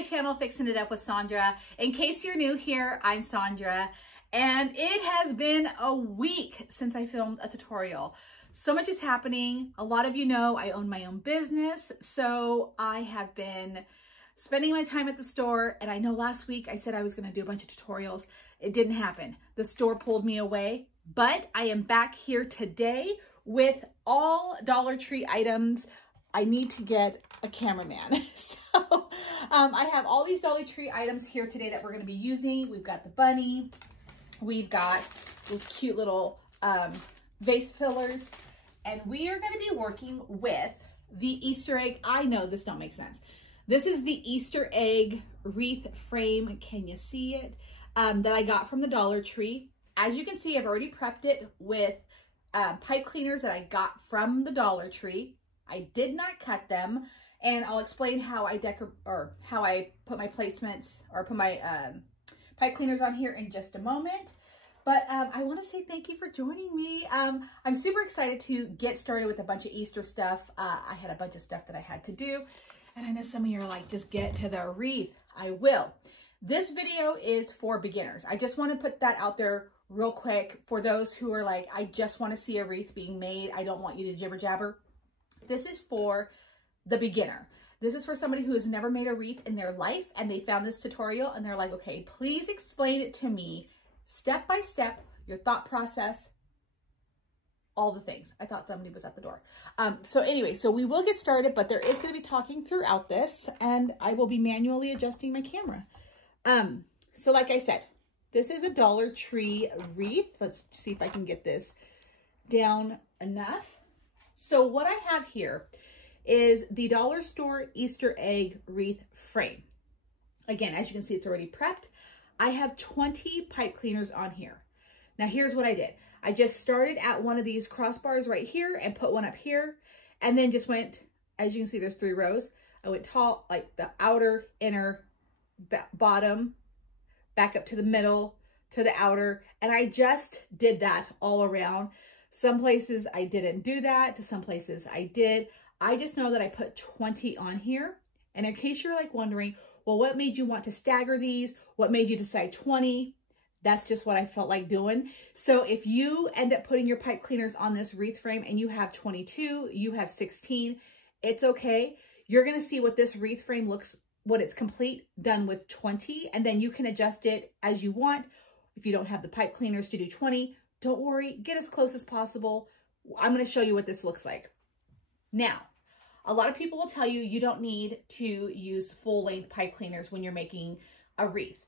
my channel, Fixing It Up with Sandra. In case you're new here, I'm Sandra, and it has been a week since I filmed a tutorial. So much is happening. A lot of you know I own my own business, so I have been spending my time at the store, and I know last week I said I was gonna do a bunch of tutorials. It didn't happen. The store pulled me away, but I am back here today with all Dollar Tree items. I need to get a cameraman. So I have all these Dollar Tree items here today that we're going to be using. We've got the bunny. We've got these cute little vase fillers. And we are going to be working with the Easter egg. I know this don't make sense. This is the Easter egg wreath frame. Can you see it? That I got from the Dollar Tree. As you can see, I've already prepped it with pipe cleaners that I got from the Dollar Tree. I did not cut them, and I'll explain how I put my placements or put my pipe cleaners on here in just a moment. But I want to say thank you for joining me. I'm super excited to get started with a bunch of Easter stuff. I had a bunch of stuff that I had to do, and I know some of you are like, just get to the wreath. I will. This video is for beginners. I just want to put that out there real quick for those who are like, I just want to see a wreath being made. I don't want you to jibber jabber. This is for the beginner. This is for somebody who has never made a wreath in their life, and they found this tutorial and they're like, okay, please explain it to me step by step, your thought process, all the things. I thought somebody was at the door. So anyway, so we will get started, but there is going to be talking throughout this, and I will be manually adjusting my camera. So like I said, this is a Dollar Tree wreath. Let's see if I can get this down enough. So what I have here is the Dollar Store Easter egg wreath frame. Again, as you can see, it's already prepped. I have 20 pipe cleaners on here. Now here's what I did. I just started at one of these crossbars right here and put one up here, and then just went, as you can see, there's 3 rows. I went tall, like the outer, inner, bottom, back up to the middle, to the outer, and I just did that all around. Some places I didn't do that, to some places I did. I just know that I put 20 on here. And in case you're like wondering, well, what made you want to stagger these? What made you decide 20? That's just what I felt like doing. So if you end up putting your pipe cleaners on this wreath frame and you have 22, you have 16, it's okay. You're gonna see what this wreath frame looks, when it's complete, done with 20, and then you can adjust it as you want. If you don't have the pipe cleaners to do 20, don't worry, get as close as possible. I'm going to show you what this looks like. Now, a lot of people will tell you you don't need to use full-length pipe cleaners when you're making a wreath.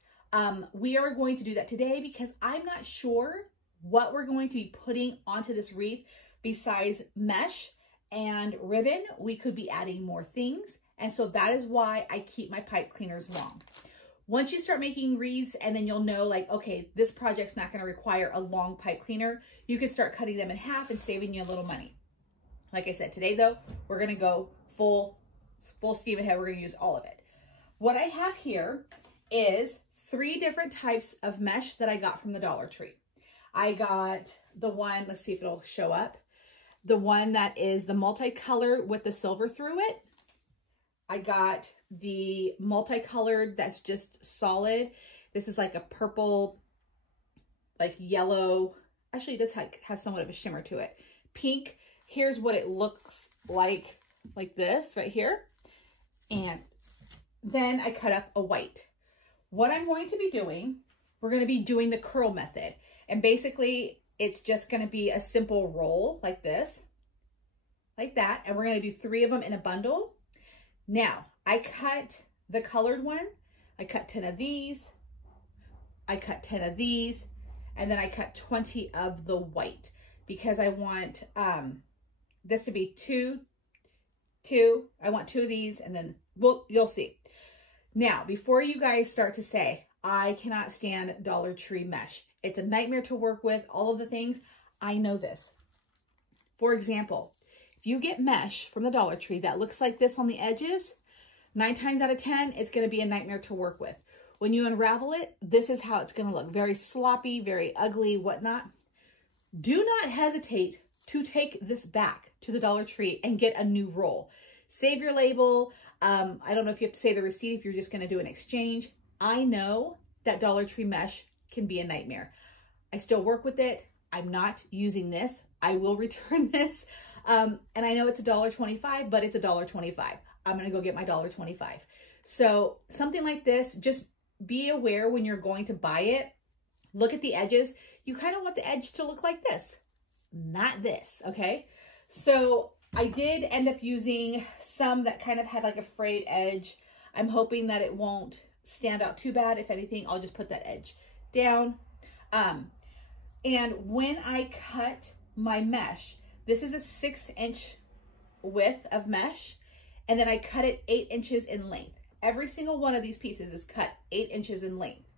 We are going to do that today because I'm not sure what we're going to be putting onto this wreath besides mesh and ribbon. We could be adding more things, and so that is why I keep my pipe cleaners long. Once you start making wreaths, and then you'll know like, okay, this project's not going to require a long pipe cleaner, you can start cutting them in half and saving you a little money. Like I said, today though, we're going to go full steam ahead. We're going to use all of it. What I have here is 3 different types of mesh that I got from the Dollar Tree. I got the one, let's see if it'll show up, the one that is the multicolor with the silver through it. I got the multicolored that's just solid. This is like a purple, like yellow. Actually, it does have somewhat of a shimmer to it. Pink. Here's what it looks like this right here. And then I cut up a white. What I'm going to be doing, we're going to be doing the curl method. And basically, it's just going to be a simple roll like this, like that. And we're going to do 3 of them in a bundle. Now, I cut the colored one. I cut 10 of these. I cut 10 of these. And then I cut 20 of the white because I want this to be 2. I want 2 of these, and then, well, you'll see. Now, before you guys start to say, I cannot stand Dollar Tree mesh. It's a nightmare to work with, all of the things. I know this. For example, if you get mesh from the Dollar Tree that looks like this on the edges, 9 times out of 10, it's going to be a nightmare to work with. When you unravel it, this is how it's going to look. Very sloppy, very ugly, whatnot. Do not hesitate to take this back to the Dollar Tree and get a new roll. save your label. I don't know if you have to save the receipt if you're just going to do an exchange. I know that Dollar Tree mesh can be a nightmare. I still work with it. I'm not using this. I will return this. And I know it's $1.25, but it's $1.25. I'm going to go get my $1.25. So something like this, just be aware when you're going to buy it. Look at the edges. You kind of want the edge to look like this, not this, okay? So I did end up using some that kind of had like a frayed edge. I'm hoping that it won't stand out too bad. If anything, I'll just put that edge down. And when I cut my mesh, this is a 6-inch width of mesh, and then I cut it 8 inches in length. Every single one of these pieces is cut 8 inches in length.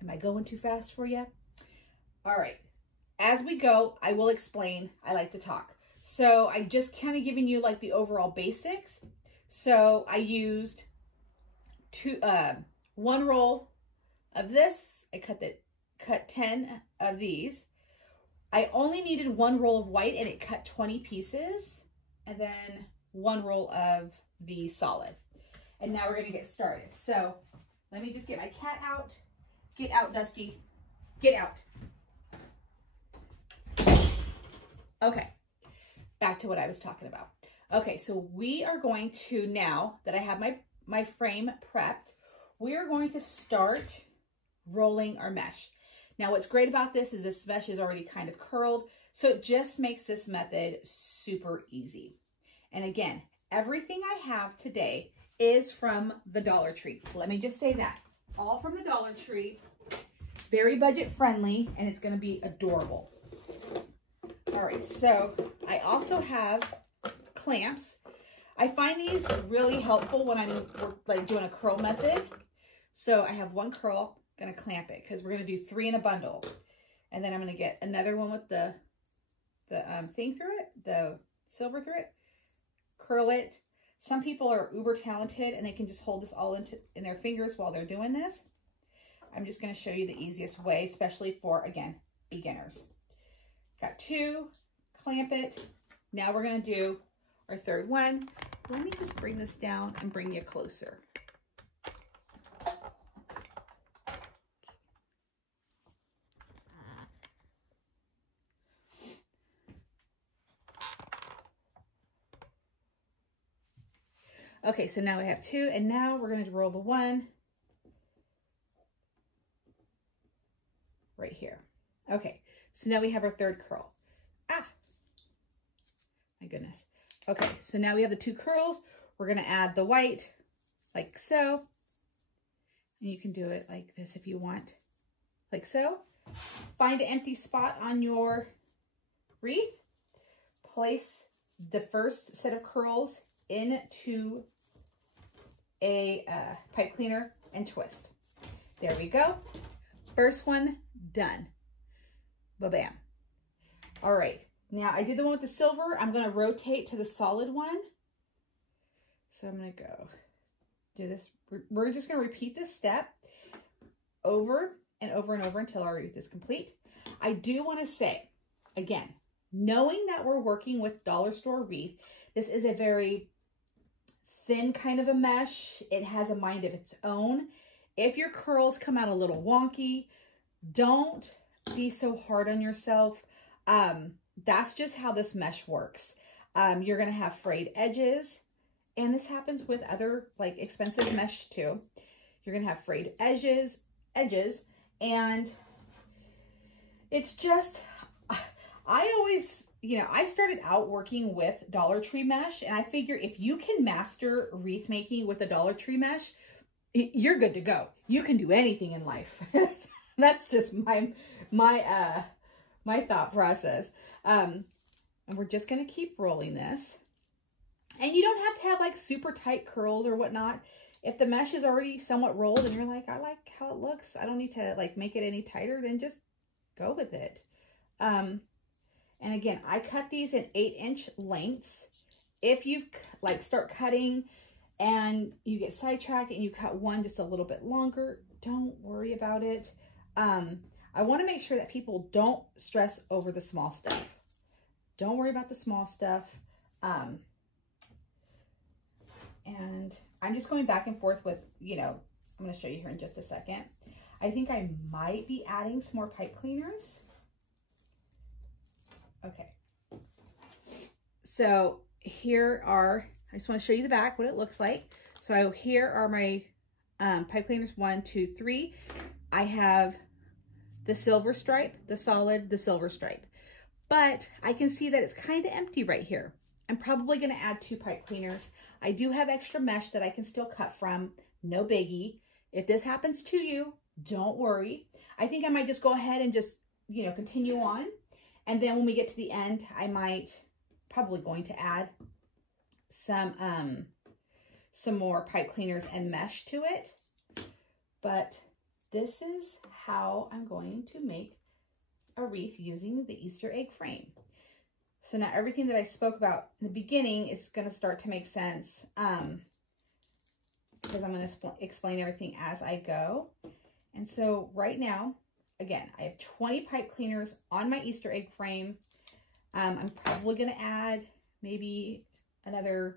Am I going too fast for you? All right. As we go, I will explain. I like to talk. So I just kind of giving you like the overall basics. So I used one roll of this. I cut 10 of these. I only needed one roll of white and it cut 20 pieces, and then one roll of the solid. And now we're going to get started. So let me just get my cat out. Get out, Dusty. Get out. Okay. Back to what I was talking about. Okay, so we are going to, now that I have my frame prepped, we are going to start rolling our mesh. Now, what's great about this is this mesh is already kind of curled, so it just makes this method super easy. And again, everything I have today is from the Dollar Tree. Let me just say that. All from the Dollar Tree, very budget friendly, and it's going to be adorable. All right, so I also have clamps. I find these really helpful when I'm like doing a curl method. So I have one curl, gonna clamp it because we're gonna do 3 in a bundle, and then I'm gonna get another one with the thing through it, the silver through it, curl it. Some people are uber talented and they can just hold this all in their fingers while they're doing this. I'm just gonna show you the easiest way, especially for, again, beginners. Got 2, clamp it. Now we're gonna do our 3rd one. Let me just bring this down and bring you closer. Okay, so now we have 2, and now we're going to roll the 1 right here. Okay, so now we have our 3rd curl. Ah, my goodness. Okay, so now we have the 2 curls. We're going to add the white like so. And you can do it like this if you want, like so. Find an empty spot on your wreath. Place the first set of curls into a pipe cleaner and twist. There we go. First one done. Ba-bam. All right. Now I did the one with the silver. I'm going to rotate to the solid one. So I'm going to go do this. We're just going to repeat this step over and over and over until our wreath is complete. I do want to say, again, knowing that we're working with dollar store wreath, this is a very thin kind of a mesh. It has a mind of its own. If your curls come out a little wonky, don't be so hard on yourself. That's just how this mesh works. You're going to have frayed edges, and this happens with other like expensive mesh too. You're going to have frayed edges, and it's just, I always, you know, I started out working with Dollar Tree mesh, and I figure if you can master wreath making with a Dollar Tree mesh, you're good to go. You can do anything in life. That's just my thought process. And we're just going to keep rolling this. And you don't have to have like super tight curls or whatnot. If the mesh is already somewhat rolled and you're like, I like how it looks, I don't need to like make it any tighter, then just go with it. And again, I cut these in 8-inch lengths. If you like start cutting and you get sidetracked and you cut one just a little bit longer, don't worry about it. I want to make sure that people don't stress over the small stuff. Don't worry about the small stuff. And I'm just going back and forth with, you know, I'm going to show you here in just a second. I think I might be adding some more pipe cleaners. Okay. So here are, I just want to show you the back, what it looks like. So here are my pipe cleaners, 1, 2, 3. I have the silver stripe, the solid, the silver stripe. But I can see that it's kind of empty right here. I'm probably going to add 2 pipe cleaners. I do have extra mesh that I can still cut from, no biggie. If this happens to you, don't worry. I think I might just go ahead and just, you know, continue on. And then when we get to the end, I might, probably going to add some more pipe cleaners and mesh to it. But this is how I'm going to make a wreath using the Easter egg frame. So now everything that I spoke about in the beginning is going to start to make sense because I'm going to explain everything as I go. And so right now, again, I have 20 pipe cleaners on my Easter egg frame. I'm probably going to add maybe another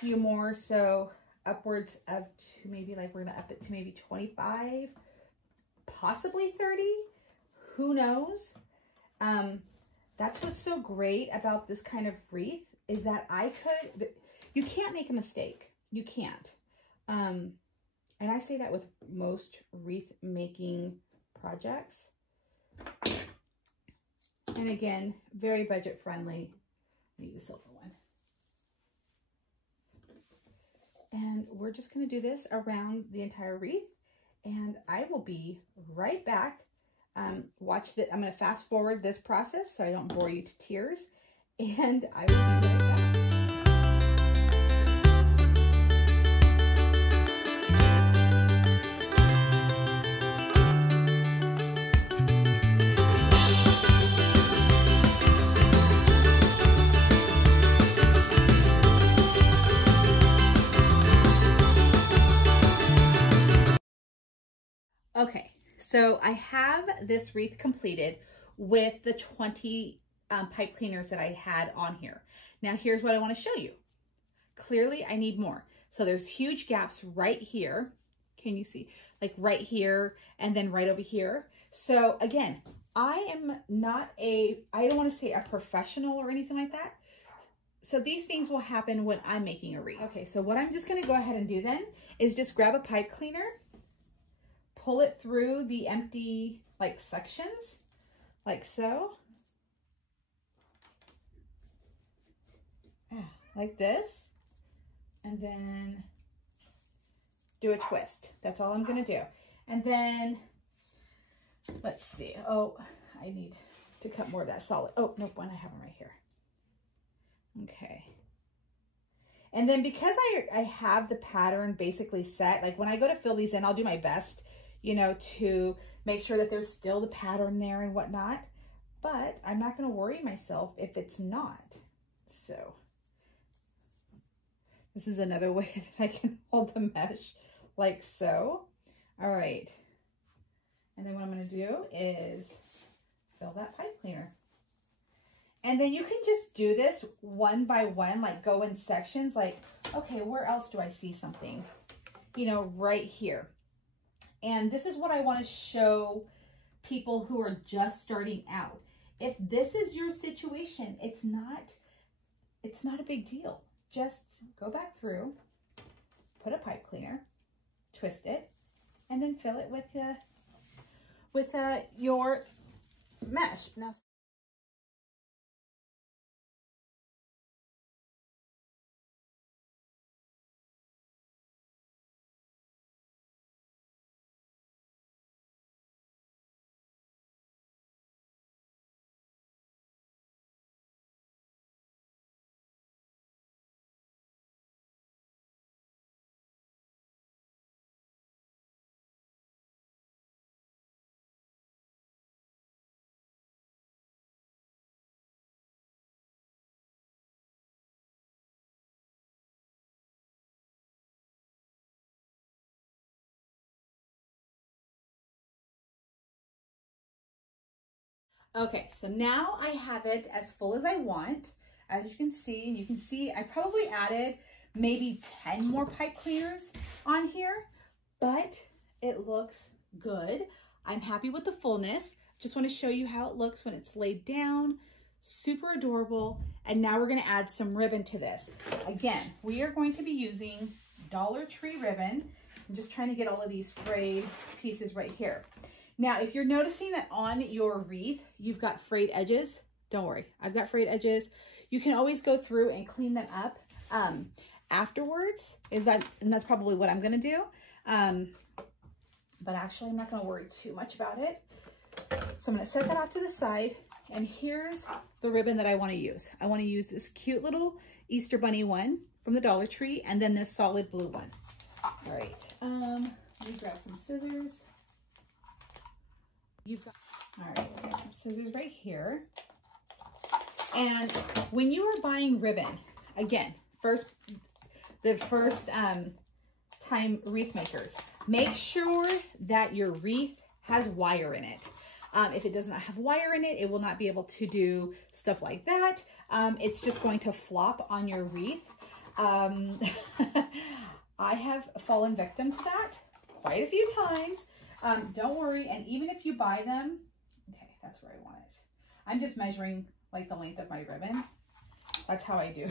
few more. So upwards of maybe like we're going to up it to maybe 25, possibly 30. Who knows? That's what's so great about this kind of wreath is that you can't make a mistake. You can't. And I say that with most wreath making projects. And again, very budget friendly. I need the silver one. And we're just going to do this around the entire wreath. And I will be right back. Watch that. I'm going to fast forward this process so I don't bore you to tears. And I will be right back. Okay, so I have this wreath completed with the 20 pipe cleaners that I had on here. Now here's what I want to show you. Clearly I need more. So there's huge gaps right here. Can you see? Like right here and then right over here. So again, I am not I don't want to say a professional or anything like that. So these things will happen when I'm making a wreath. Okay, so what I'm just going to go ahead and do then is just grab a pipe cleaner, pull it through the empty like sections, like so. Like this. And then do a twist. That's all I'm gonna do. And then, let's see. Oh, I need to cut more of that solid. Oh, nope, I have them right here. Okay. And then because I have the pattern basically set, like when I go to fill these in, I'll do my best, you know, to make sure that there's still the pattern there and whatnot. But I'm not going to worry myself if it's not. So this is another way that I can hold the mesh like so. All right. And then what I'm going to do is fill that pipe cleaner. And then you can just do this one by one, like go in sections, like, okay, where else do I see something? You know, right here. And this is what I want to show people who are just starting out. If this is your situation, it's not a big deal. Just go back through, put a pipe cleaner, twist it, and then fill it with your mesh. Now, okay, so now I have it as full as I want. As you can see I probably added maybe 10 more pipe cleaners on here, but it looks good. I'm happy with the fullness. Just want to show you how it looks when it's laid down. Super adorable. And now we're going to add some ribbon to this. Again, we are going to be using Dollar Tree ribbon. I'm just trying to get all of these frayed pieces right here. Now, if you're noticing that on your wreath, you've got frayed edges, don't worry. I've got frayed edges. You can always go through and clean them up afterwards. And that's probably what I'm going to do. But actually, I'm not going to worry too much about it. So I'm going to set that off to the side. And here's the ribbon that I want to use. I want to use this cute little Easter Bunny one from the Dollar Tree, and then this solid blue one. All right. Let me grab some scissors. All right, I got some scissors right here. And when you are buying ribbon, again, the first time wreath makers, make sure that your wreath has wire in it. If it does not have wire in it, it will not be able to do stuff like that. It's just going to flop on your wreath. I have fallen victim to that quite a few times. Don't worry. And even if you buy them, okay, that's where I want it. I'm just measuring like the length of my ribbon. That's how I do.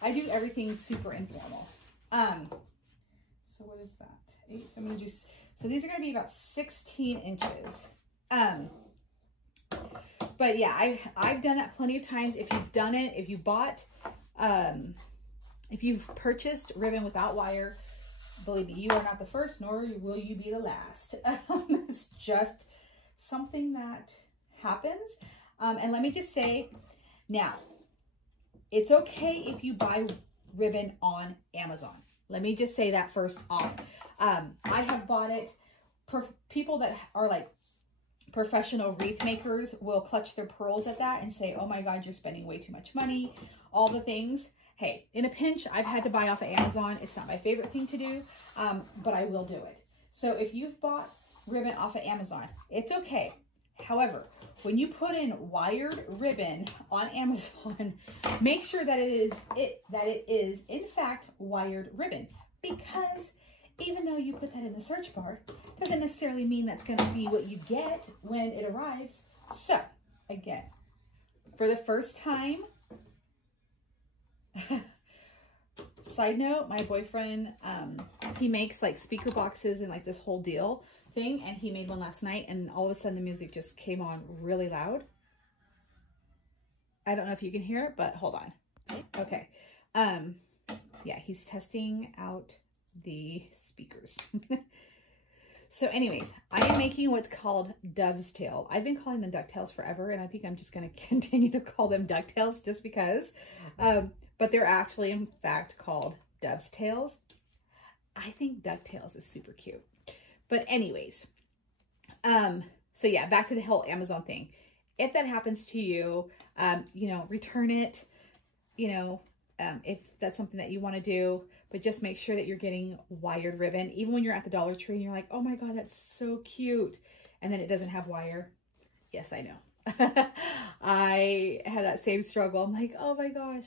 I do everything super informal. So what is that? 8, so I'm going to do, so these are going to be about 16 inches. But yeah, I've done that plenty of times. If you've done it, if you bought, if you've purchased ribbon without wire, believe me, you are not the first, nor will you be the last. It's just something that happens. And let me just say, now, it's okay if you buy ribbon on Amazon. Let me just say that first off. I have bought it. People that are like professional wreath makers will clutch their pearls at that and say, oh my God, you're spending way too much money, all the things. Hey, in a pinch, I've had to buy off of Amazon. It's not my favorite thing to do, but I will do it. So if you've bought ribbon off of Amazon, it's okay. However, when you put in wired ribbon on Amazon, make sure that it is in fact wired ribbon, because even though you put that in the search bar, doesn't necessarily mean that's going to be what you get when it arrives. So again, for the first time, side note, my boyfriend, he makes like speaker boxes and like this whole deal thing, and he made one last night, and all of a sudden the music just came on really loud. I don't know if you can hear it, but hold on. Okay. Yeah, he's testing out the speakers. So anyways, I am making what's called dove's tail. I've been calling them ducktails forever, and I think I'm just going to continue to call them ducktails just because. But they're actually, in fact, called dove's tails. I think ducktails is super cute. But anyways, so yeah, back to the whole Amazon thing. If that happens to you, you know, return it, you know, if that's something that you want to do, but just make sure that you're getting wired ribbon. Even when you're at the Dollar Tree and you're like, oh my God, that's so cute, and then it doesn't have wire. Yes, I know. I have that same struggle. I'm like, oh my gosh.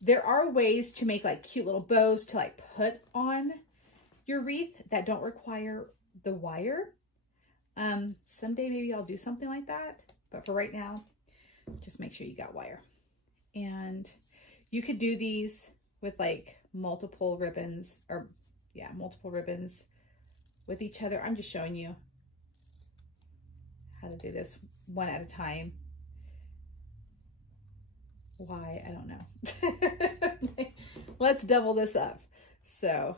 There are ways to make like cute little bows to like put on your wreath that don't require the wire. Someday maybe I'll do something like that, but for right now, just make sure you got wire. And you could do these with like multiple ribbons, or yeah, multiple ribbons with each other. I'm just showing you how to do this one at a time. Why? I don't know. Let's double this up. So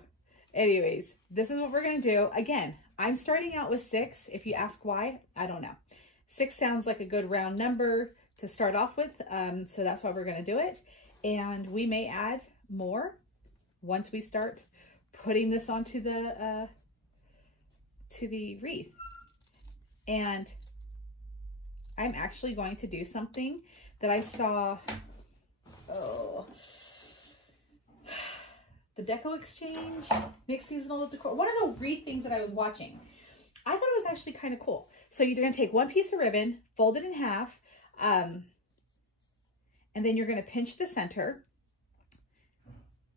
anyways, this is what we're going to do. Again, I'm starting out with 6. If you ask why, I don't know. 6 sounds like a good round number to start off with. So that's why we're going to do it. And we may add more once we start putting this onto the wreath. And I'm actually going to do something that I saw, the Deco Exchange, Nick Seasonal Decor, one of the wreath things that I was watching. I thought it was actually kind of cool. So you're going to take one piece of ribbon, fold it in half, and then you're going to pinch the center,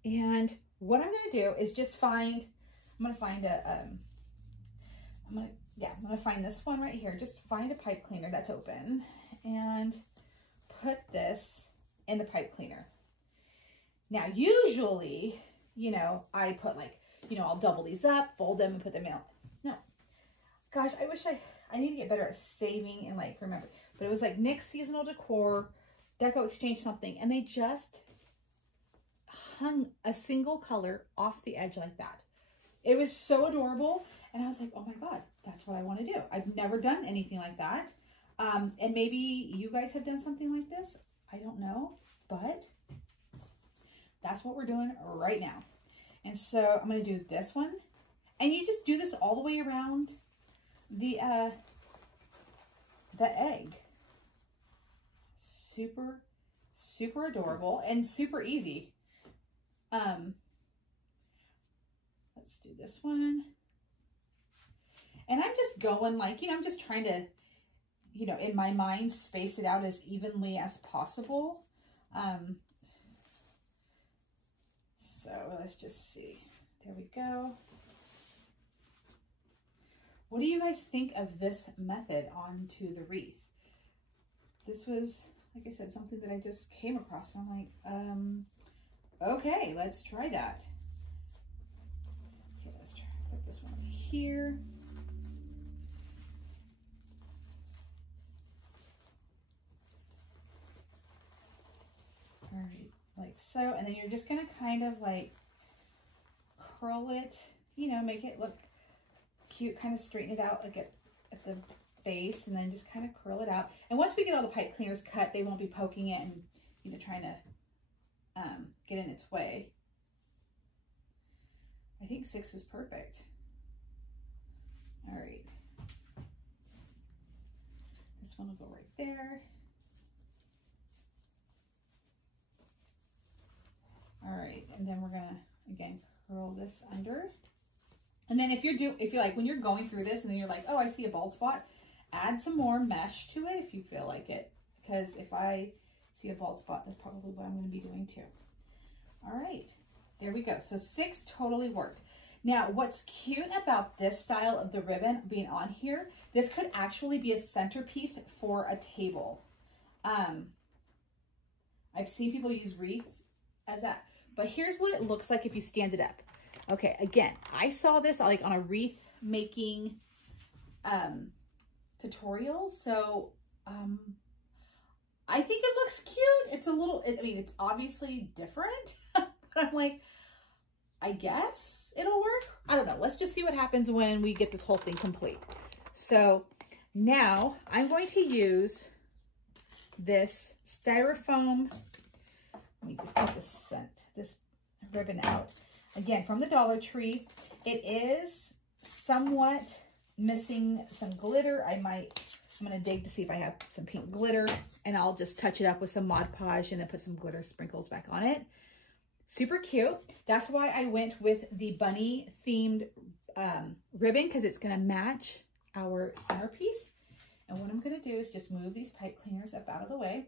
And what I'm going to do is just find, I'm going to find this one right here. Just find a pipe cleaner that's open and put this in the pipe cleaner. Now, usually, you know, I put like, you know, I'll double these up, fold them, and put them out. No. Gosh, I wish I need to get better at saving and like remember. But it was like Nick's Seasonal Decor, Deco Exchange something, and they just hung a single color off the edge like that. It was so adorable. And I was like, oh my God, that's what I want to do. I've never done anything like that. And maybe you guys have done something like this. I don't know, but that's what we're doing right now. And so I'm going to do this one. And you just do this all the way around the egg. Super, super adorable and super easy. Let's do this one. And I'm just going like, you know, I'm just trying to, you know, in my mind, space it out as evenly as possible. So let's just see. There we go. What do you guys think of this method onto the wreath? This was, like I said, something that I just came across, and I'm like, okay, let's try that. Okay, let's try put this one over here. All right, like so, and then you're just gonna kind of like curl it, you know, make it look cute, kind of straighten it out like at the base, and then just kind of curl it out. And once we get all the pipe cleaners cut, they won't be poking it and, you know, trying to get in its way. I think 6 is perfect. All right. This one will go right there. All right, and then we're gonna, again, curl this under. And then if you're like, when you're going through this and then you're like, oh, I see a bald spot, add some more mesh to it if you feel like it. Because if I see a bald spot, that's probably what I'm gonna be doing too. All right, there we go. So 6 totally worked. Now, what's cute about this style of the ribbon being on here, this could actually be a centerpiece for a table. I've seen people use wreaths as that, but here's what it looks like if you stand it up. Okay, again, I saw this like on a wreath making tutorial, so I think it looks cute. It's a little, I mean, it's obviously different, but I'm like, I guess it'll work. I don't know. Let's just see what happens when we get this whole thing complete. So now I'm going to use this styrofoam. Let me just get this ribbon out. Again, from the Dollar Tree. It is somewhat missing some glitter. I'm going to dig to see if I have some pink glitter, and I'll just touch it up with some Mod Podge and then put some glitter sprinkles back on it. Super cute. That's why I went with the bunny themed ribbon, because it's going to match our centerpiece. And what I'm going to do is just move these pipe cleaners up out of the way.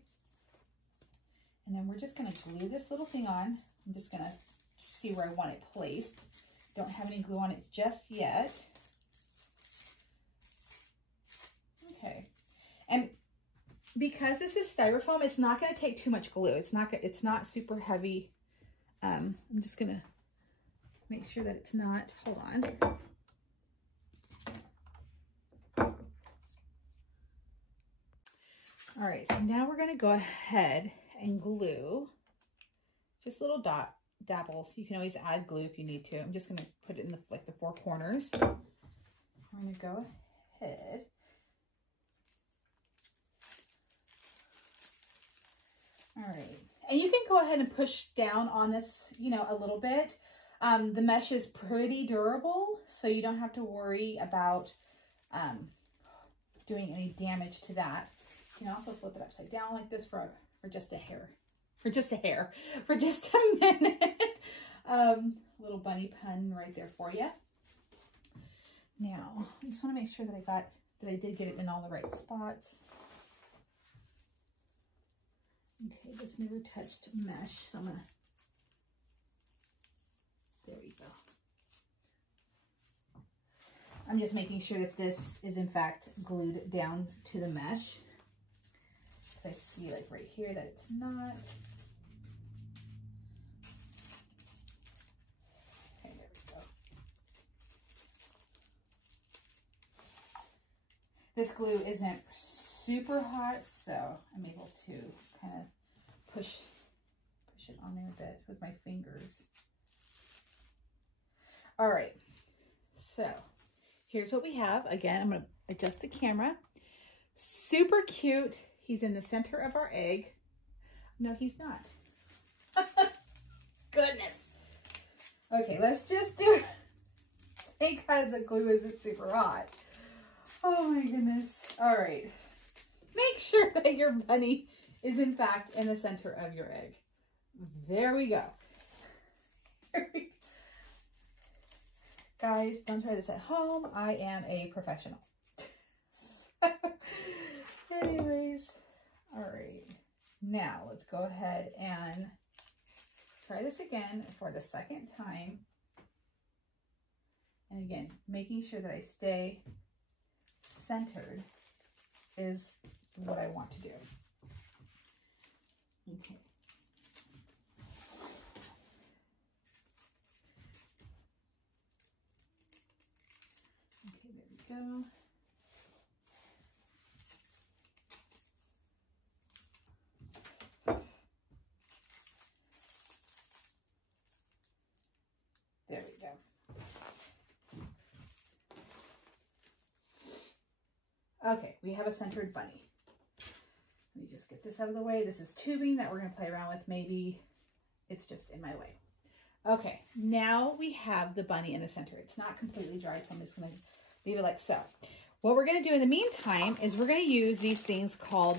And then we're just going to glue this little thing on. I'm just going to see where I want it placed. Don't have any glue on it just yet. Okay. And because this is styrofoam, it's not going to take too much glue. It's not super heavy. I'm just going to make sure that it's not, hold on. All right, so now we're going to go ahead and glue just little dabbles. You can always add glue if you need to. I'm just going to put it in the 4 corners. I'm going to go ahead. All right. And you can go ahead and push down on this, you know, a little bit. The mesh is pretty durable, so you don't have to worry about doing any damage to that. You can also flip it upside down like this for just a hair. For just a minute. Little bunny pun right there for you. Now, I just want to make sure that I did get it in all the right spots. Okay, this never touched mesh, so I'm gonna There you go. I'm just making sure that this is in fact glued down to the mesh. So I see like right here that it's not. Okay, there we go. This glue isn't super hot, so I'm able to kind of push it on there a bit with my fingers. All right, so here's what we have. Again, I'm going to adjust the camera. Super cute. He's in the center of our egg. No, he's not. Goodness. Okay, let's just do it. Thank God the glue isn't super hot. Oh my goodness. All right. Make sure that your bunny is in fact in the center of your egg. There we go. There we go. Guys, don't try this at home. I am a professional. So, anyways, all right. Now let's go ahead and try this again for the second time. And again, making sure that I stay centered is what I want to do. Okay. Go. There we go. Okay, we have a centered bunny. Let me just get this out of the way. This is tubing that we're going to play around with. Maybe it's just in my way. Okay, now we have the bunny in the center. It's not completely dry, so I'm just going to leave it like so. What we're going to do in the meantime is we're going to use these things called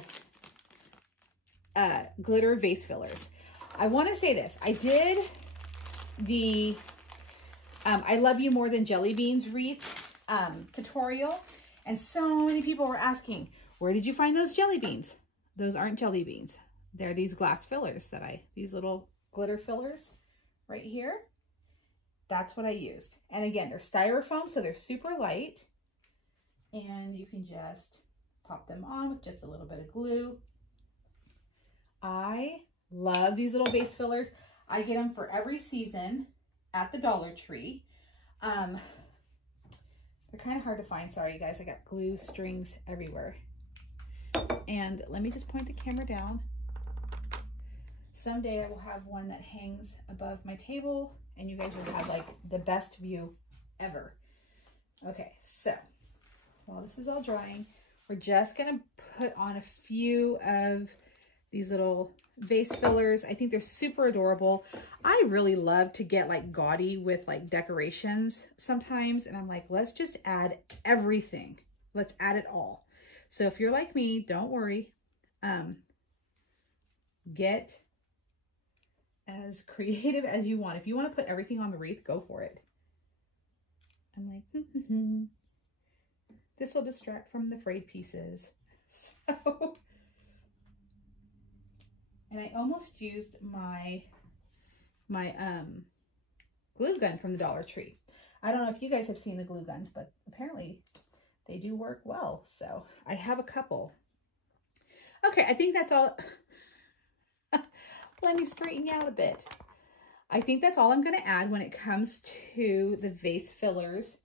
glitter vase fillers. I want to say this. I did the I Love You More Than Jelly Beans wreath tutorial, and so many people were asking, where did you find those jelly beans? Those aren't jelly beans. They're these glass fillers these little glitter fillers right here. That's what I used. And again, they're styrofoam, so they're super light. And you can just pop them on with just a little bit of glue. I love these little vase fillers. I get them for every season at the Dollar Tree. They're kind of hard to find. Sorry, you guys. I got glue strings everywhere. And let me just point the camera down. Someday I will have one that hangs above my table, and you guys will have like the best view ever. Okay, so while this is all drying, we're just gonna put on a few of these little vase fillers. I think they're super adorable. I really love to get like gaudy with like decorations sometimes, and I'm like, let's just add everything. Let's add it all. So if you're like me, don't worry. Get as creative as you want. If you want to put everything on the wreath, go for it. I'm like, this will distract from the frayed pieces. So, and I almost used my glue gun from the Dollar Tree. I don't know if you guys have seen the glue guns, but apparently they do work well. So I have a couple. Okay, I think that's all. Let me straighten you out a bit. I think that's all I'm going to add when it comes to the vase fillers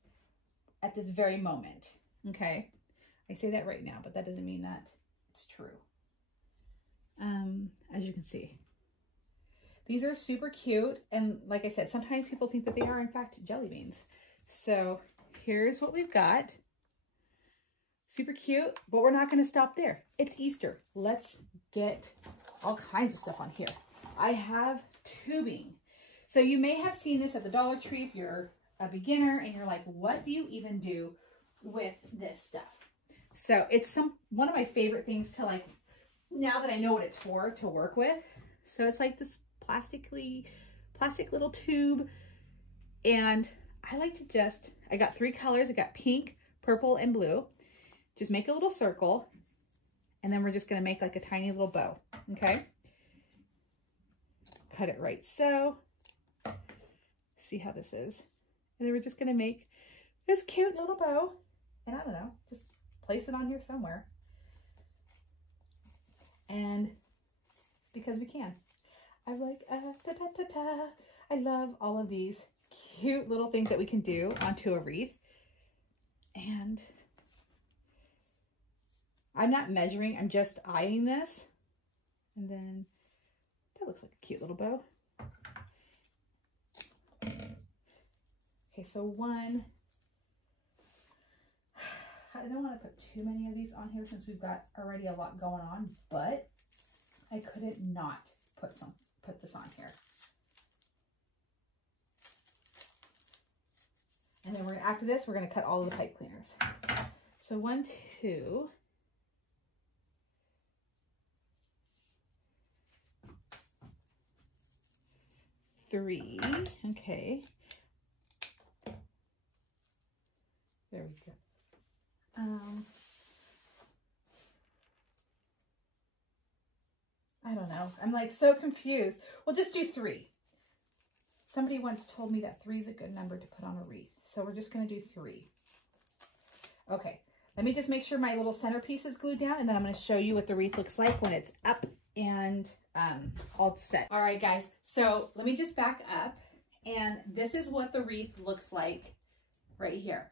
at this very moment. Okay, I say that right now, but that doesn't mean that it's true. As you can see, these are super cute. And like I said, sometimes people think that they are in fact jelly beans. So here's what we've got. Super cute, but we're not going to stop there. It's Easter. Let's get all kinds of stuff on here. I have tubing. So you may have seen this at the Dollar Tree if you're a beginner and you're like, what do you even do with this stuff? So it's one of my favorite things to like, now that I know what it's for, to work with. So it's like this plastic little tube. And I like to I got 3 colors. I got pink, purple, and blue. Just make a little circle. And then we're just going to make like a tiny little bow. Okay. Cut it right so. see how this is. And then we're just gonna make this cute little bow. And I don't know, just place it on here somewhere. And it's because we can. I'm like, ta ta ta ta. I love all of these cute little things that we can do onto a wreath. And I'm not measuring, I'm just eyeing this. And then that looks like a cute little bow. Okay, so one, I don't want to put too many of these on here since we've got already a lot going on, but I couldn't not put this on here. And then after this, we're going to cut all of the pipe cleaners. So 1, 2, 3. Okay. There we go. I don't know. I'm like so confused. We'll just do 3. Somebody once told me that 3 is a good number to put on a wreath. So we're just going to do 3. Okay. Let me just make sure my little centerpiece is glued down, and then I'm going to show you what the wreath looks like when it's up and all set. All right, guys. So let me just back up, and this is what the wreath looks like right here.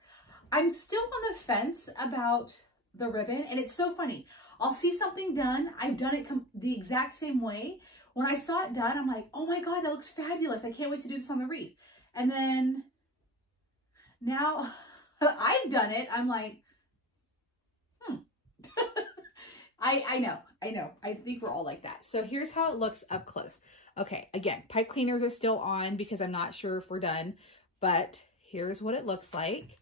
I'm still on the fence about the ribbon, and it's so funny. I'll see something done. I've done it the exact same way. When I saw it done, I'm like, oh my God, that looks fabulous. I can't wait to do this on the wreath. And then now I've done it, I'm like, I know. I think we're all like that. So here's how it looks up close. Okay, again, pipe cleaners are still on because I'm not sure if we're done, but here's what it looks like.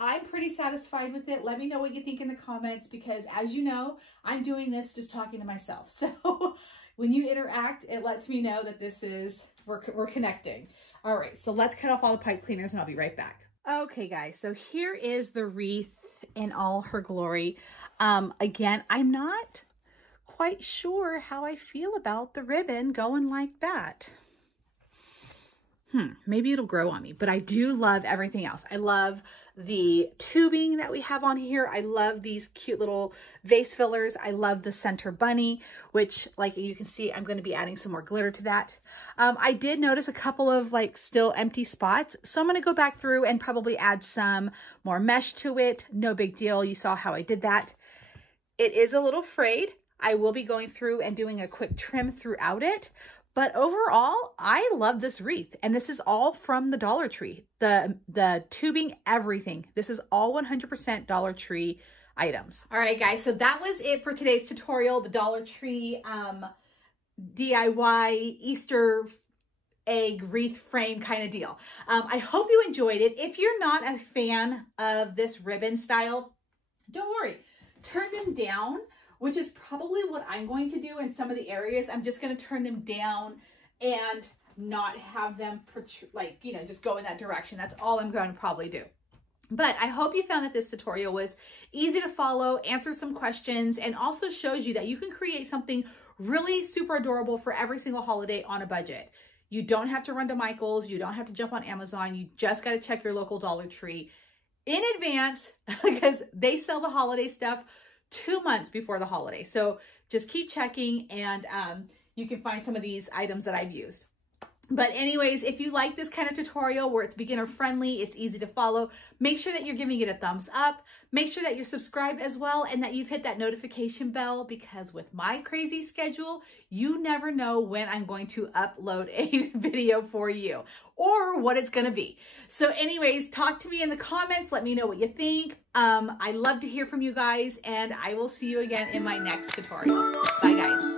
I'm pretty satisfied with it. Let me know what you think in the comments, because as you know, I'm doing this just talking to myself. So when you interact, it lets me know that this is, we're connecting. All right, so let's cut off all the pipe cleaners and I'll be right back. Okay guys, so here is the wreath in all her glory. Again, I'm not quite sure how I feel about the ribbon going like that. Maybe it'll grow on me, but I do love everything else. I love the tubing that we have on here. I love these cute little vase fillers. I love the center bunny, which, like you can see, I'm going to be adding some more glitter to that. I did notice a couple of like still empty spots, so I'm going to go back through and probably add some more mesh to it. No big deal. You saw how I did that. It is a little frayed. I will be going through and doing a quick trim throughout it. But overall, I love this wreath, and this is all from the Dollar Tree. The tubing, everything. This is all 100% Dollar Tree items. All right, guys, so that was it for today's tutorial, the Dollar Tree DIY Easter egg wreath frame kind of deal. I hope you enjoyed it. If you're not a fan of this ribbon style, don't worry. Turn them down, which is probably what I'm going to do in some of the areas. I'm just going to turn them down and not have them, like, you know, just go in that direction. That's all I'm going to probably do. But I hope you found that this tutorial was easy to follow, answered some questions, and also shows you that you can create something really super adorable for every single holiday on a budget. You don't have to run to Michael's. You don't have to jump on Amazon. You just got to check your local Dollar Tree in advance because they sell the holiday stuff 2 months before the holiday. So just keep checking, and you can find some of these items that I've used. But anyways, if you like this kind of tutorial where it's beginner friendly, it's easy to follow, make sure that you're giving it a thumbs up. Make sure that you're subscribed as well, and that you've hit that notification bell, because with my crazy schedule, you never know when I'm going to upload a video for you or what it's going to be. So anyways, talk to me in the comments. Let me know what you think. I love to hear from you guys, and I will see you again in my next tutorial. Bye guys.